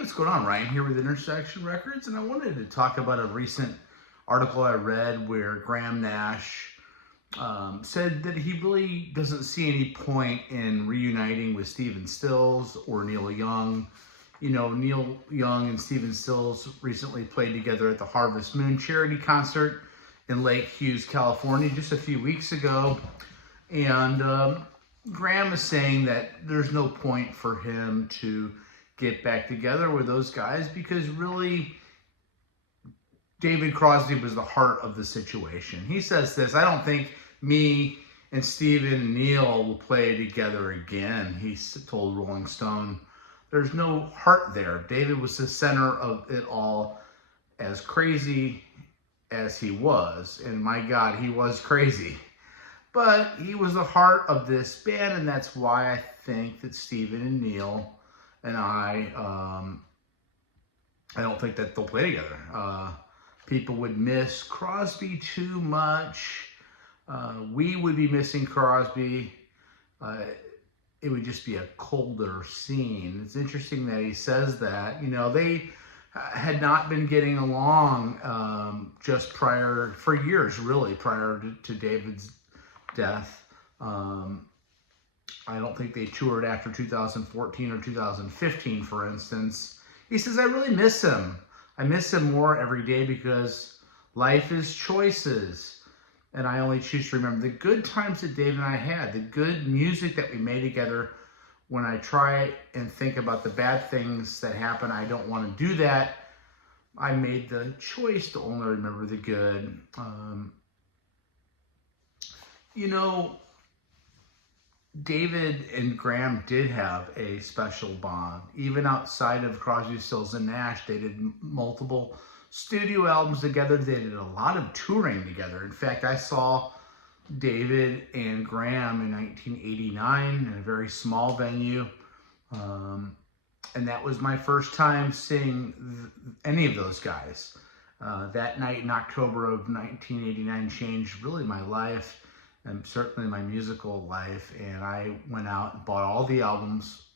what's going on? Ryan here with Intersection Records, and I wanted to talk about a recent article I read where Graham Nash said that he really doesn't see any point in reuniting with Stephen Stills or Neil Young. You know, Neil Young and Stephen Stills recently played together at the Harvest Moon charity concert in Lake Hughes, California, just a few weeks ago. And Graham is saying that there's no point for him to get back together with those guys because really David Crosby was the heart of the situation. He says this: I don't think me and Stephen and Neil will play together again. He told Rolling Stone, there's no heart there. David was the center of it all, as crazy as he was. And my God, he was crazy. But he was the heart of this band, and that's why I think that Stephen and Neil and I don't think that they'll play together. People would miss Crosby too much. We would be missing Crosby. It would just be a colder scene. It's interesting that he says that. You know, they had not been getting along just for years, really, prior to David's death. I don't think they toured after 2014 or 2015, for instance. He says, I really miss him. I miss him more every day because life is choices. And I only choose to remember the good times that Dave and I had, the good music that we made together. When I try and think about the bad things that happen, I don't want to do that. I made the choice to only remember the good. You know, David and Graham did have a special bond. Even outside of Crosby, Stills, and Nash, they did multiple studio albums together. They did a lot of touring together. In fact, I saw David and Graham in 1989 in a very small venue. And that was my first time seeing any of those guys. That night in October of 1989 changed really my life, and certainly my musical life. And I went out and bought all the albums,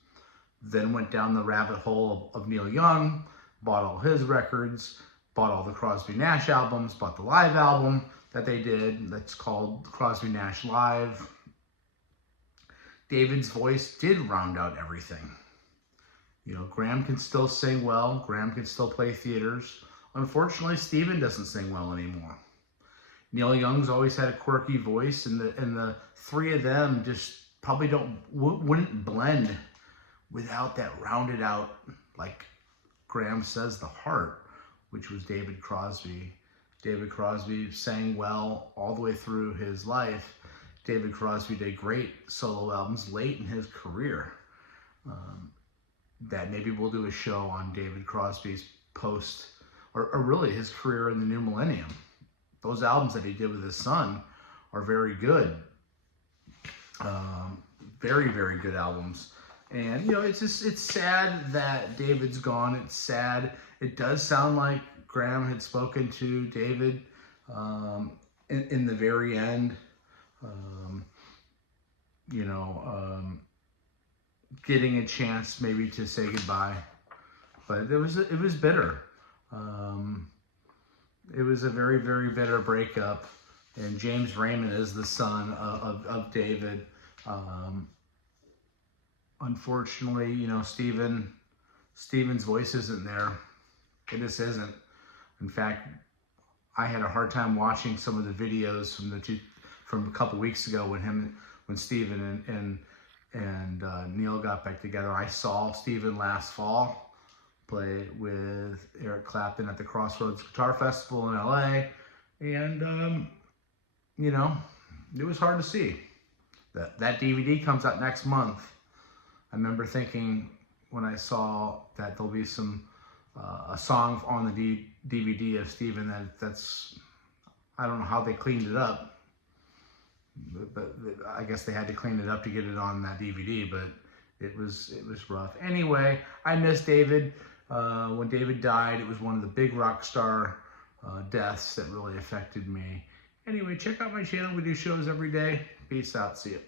then went down the rabbit hole of Neil Young, bought all his records, bought all the Crosby Nash albums, bought the live album that they did that's called Crosby Nash Live. David's voice did round out everything. You know, Graham can still sing well. Graham can still play theaters. Unfortunately, Stephen doesn't sing well anymore. Neil Young's always had a quirky voice, and the three of them just probably wouldn't blend without that rounded out, like Graham says, the heart, which was David Crosby. David Crosby sang well all the way through his life. David Crosby did great solo albums late in his career. That maybe we'll do a show on David Crosby's post, or really his career in the new millennium. Those albums that he did with his son are very good. Very, very good albums. And, you know, it's sad that David's gone. It's sad. It does sound like Graham had spoken to David in the very end, getting a chance maybe to say goodbye. But it was bitter. It was a very, very bitter breakup. And James Raymond is the son of David. Unfortunately, you know, Stephen's voice isn't there. It just isn't. In fact, I had a hard time watching some of the videos from a couple weeks ago when Stephen and Neil got back together. I saw Stephen last fall play with Eric Clapton at the Crossroads Guitar Festival in LA, and you know, it was hard to see. That DVD comes out next month. I remember thinking when I saw that there'll be a song on the DVD of Stephen that's I don't know how they cleaned it up, but I guess they had to clean it up to get it on that DVD. But it was rough. Anyway, I miss David. When David died, it was one of the big rock star deaths that really affected me. Anyway, check out my channel. We do shows every day. Peace out. See you.